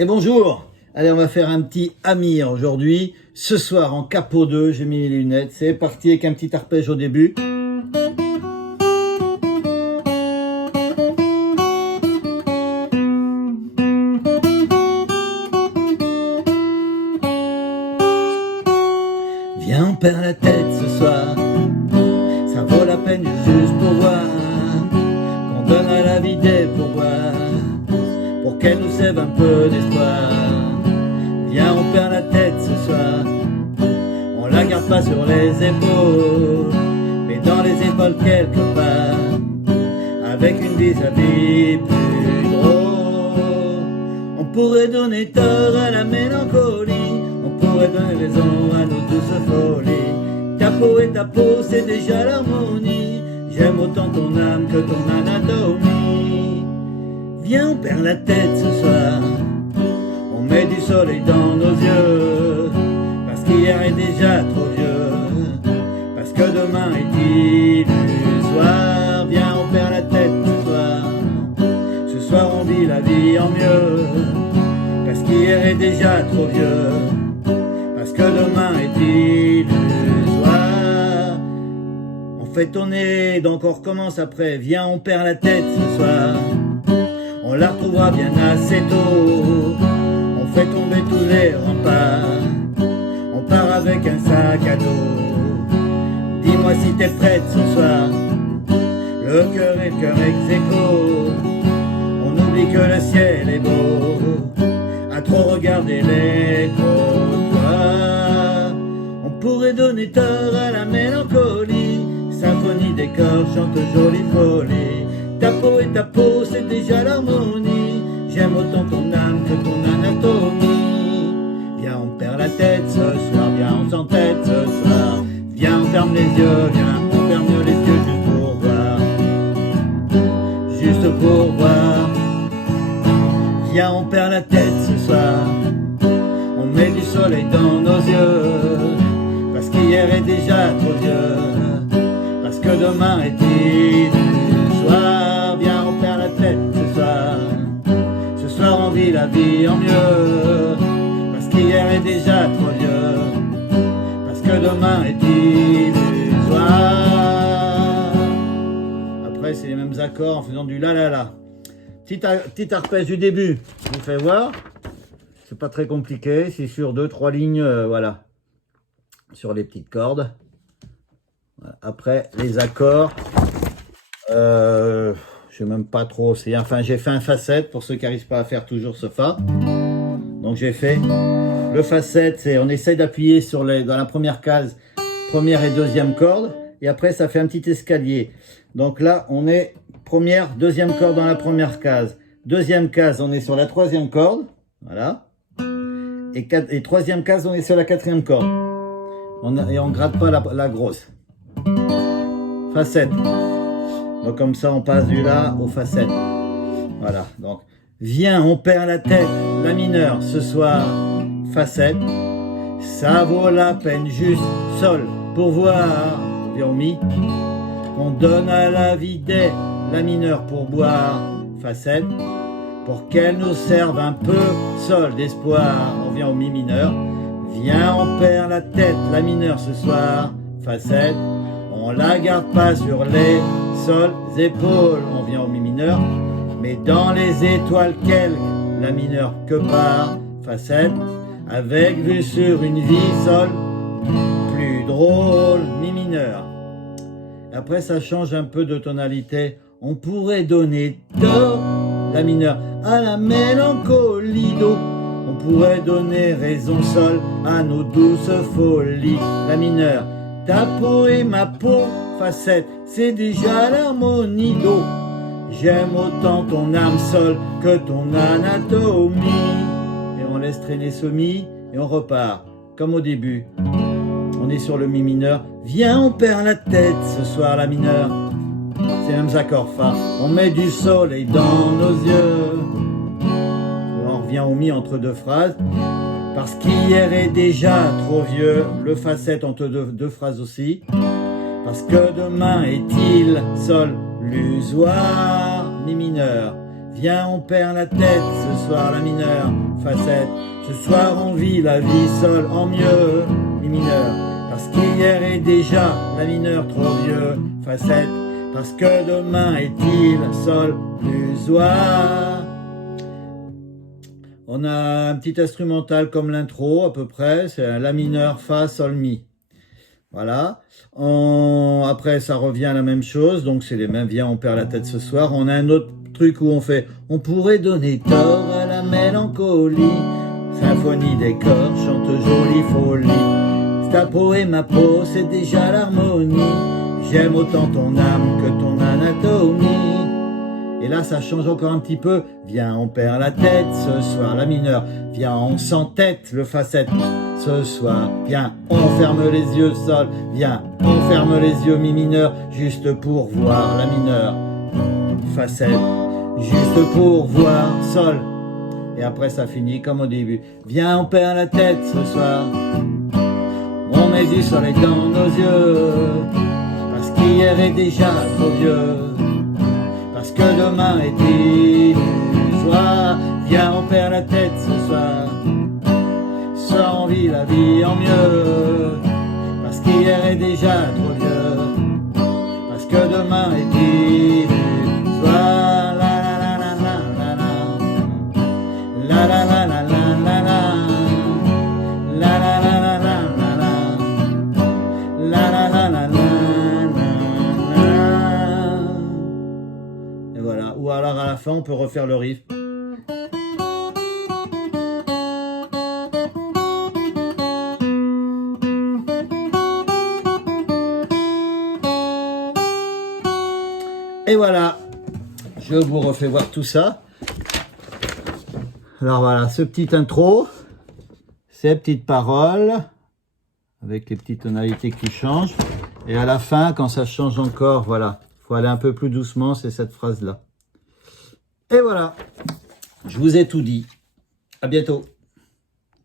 Et bonjour. Allez, on va faire un petit Amir aujourd'hui. Ce soir en capo 2, j'ai mis les lunettes. C'est parti avec un petit arpège au début. Viens, on perd la tête ce soir. Ça vaut la peine juste pour voir qu'on donne à la vie des pourboires pour qu'elle nous sève un peu d'espoir. Viens, on perd la tête ce soir. On la garde pas sur les épaules, mais dans les épaules quelque part, avec une vis-à-vis plus drôle. On pourrait donner tort à la mélancolie, on pourrait donner raison à nos douces folies. Ta peau et ta peau, c'est déjà l'harmonie. J'aime autant ton âme que ton anatomie. Viens, on perd la tête ce soir. On met du soleil dans nos yeux, parce qu'hier est déjà trop vieux, parce que demain est illusoire. Viens, on perd la tête ce soir. Ce soir on vit la vie en mieux, parce qu'hier est déjà trop vieux, parce que demain est illusoire. On fait tourner, donc on recommence après. Viens, on perd la tête ce soir. On la retrouvera bien assez tôt. On fait tomber tous les remparts. On part avec un sac à dos. Dis-moi si t'es prête ce soir. Le cœur ex-aequo. On oublie que le ciel est beau, à trop regarder les trottoirs. On pourrait donner tort à la mélancolie. Symphonie des corps chante jolie folie. Ta peau et ta peau, c'est déjà l'harmonie. J'aime autant ton âme que ton anatomie. Viens, on perd la tête ce soir. Viens, on s'entête ce soir. Viens, on ferme les yeux. Viens, on ferme les yeux juste pour voir. Juste pour voir. Viens, on perd la tête ce soir. On met du soleil dans nos yeux, parce qu'hier est déjà trop vieux, parce que demain est illusoire. Viens, on perd la tête ce soir. Ce soir on vit la vie en mieux, parce qu'hier est déjà trop vieux, parce que demain est illusoire. Après c'est les mêmes accords en faisant du la la la. Petit arpège du début, je vous fais voir. C'est pas très compliqué, c'est sur 2-3 lignes, voilà, sur les petites cordes. Voilà. Après les accords, je sais même pas trop, enfin j'ai fait un facette pour ceux qui n'arrivent pas à faire toujours ce fa. Donc j'ai fait le facette, c'est on essaye d'appuyer sur dans la première case, première et deuxième corde, et après ça fait un petit escalier. Donc là on est première, deuxième corde dans la première case, deuxième case on est sur la troisième corde, voilà, et troisième case on est sur la quatrième corde. Et on gratte pas la grosse. Facette. Donc comme ça on passe du la au facette. Voilà, donc viens, on perd la tête, la mineure ce soir, facette. Ça vaut la peine juste, sol, pour voir, viens au mi. On donne à la vie des, la mineure pour boire, facette. Pour qu'elle nous serve un peu, sol d'espoir, on vient au mi mineur. Viens, on perd la tête, la mineure ce soir, facette. On la garde pas sur les sols épaules, on vient au mi mineur. Mais dans les étoiles quelques, la mineure que part, facette. Avec vue sur une vie, sol, plus drôle, mi mineur. Après ça change un peu de tonalité. On pourrait donner do, la mineure, à la mélancolie do. On pourrait donner raison sol à nos douces folies, la mineure. Ta peau et ma peau, facette, c'est déjà l'harmonie do. J'aime autant ton âme sol que ton anatomie. Et on laisse traîner ce mi et on repart comme au début. On est sur le mi mineur. Viens, on perd la tête ce soir, la mineure. C'est les mêmes accords fa. On met du soleil dans nos yeux. On revient au mi entre deux phrases. Parce qu'hier est déjà trop vieux. Le facette entre deux phrases aussi. Parce que demain est-il sol, l'usoire, mi mineur. Viens, on perd la tête ce soir, la mineure. Fa 7. Ce soir on vit la vie sol en mieux, mi mineur. Parce qu'hier est déjà la mineure trop vieux. Fa 7. Parce que demain est-il sol plus oie. On a un petit instrumental comme l'intro à peu près, c'est un la mineur, fa, sol, mi. Voilà. Après ça revient à la même chose, donc c'est les mêmes, viens on perd la tête ce soir. On a un autre truc où on fait, on pourrait donner tort à la mélancolie. Symphonie des corps, chante jolie folie. Ta peau et ma peau, c'est déjà l'harmonie. J'aime autant ton âme que ton anatomie. Et là, ça change encore un petit peu. Viens, on perd la tête ce soir, la mineure. Viens, on s'entête le fa 7 ce soir. Viens, on ferme les yeux, sol. Viens, on ferme les yeux, mi mineur. Juste pour voir la mineure. Fa 7. Juste pour voir, sol. Et après, ça finit comme au début. Viens, on perd la tête ce soir. On met du soleil dans nos yeux. Parce qu'hier est déjà trop vieux. Parce que demain est illusoire. Viens, on perd la tête ce soir. Soir, on vit la vie en mieux. Parce qu'hier est déjà trop vieux. Parce que demain est illusoire. La la la la la la. La la la la la la la. La la la la la la la. La la la la la. Et voilà, ou alors à la fin on peut refaire le riff. Et voilà, je vous refais voir tout ça. Alors voilà, ce petit intro, ces petites paroles, avec les petites tonalités qui changent. Et à la fin, quand ça change encore, voilà. Faut aller un peu plus doucement, c'est cette phrase-là. Et voilà, je vous ai tout dit. À bientôt.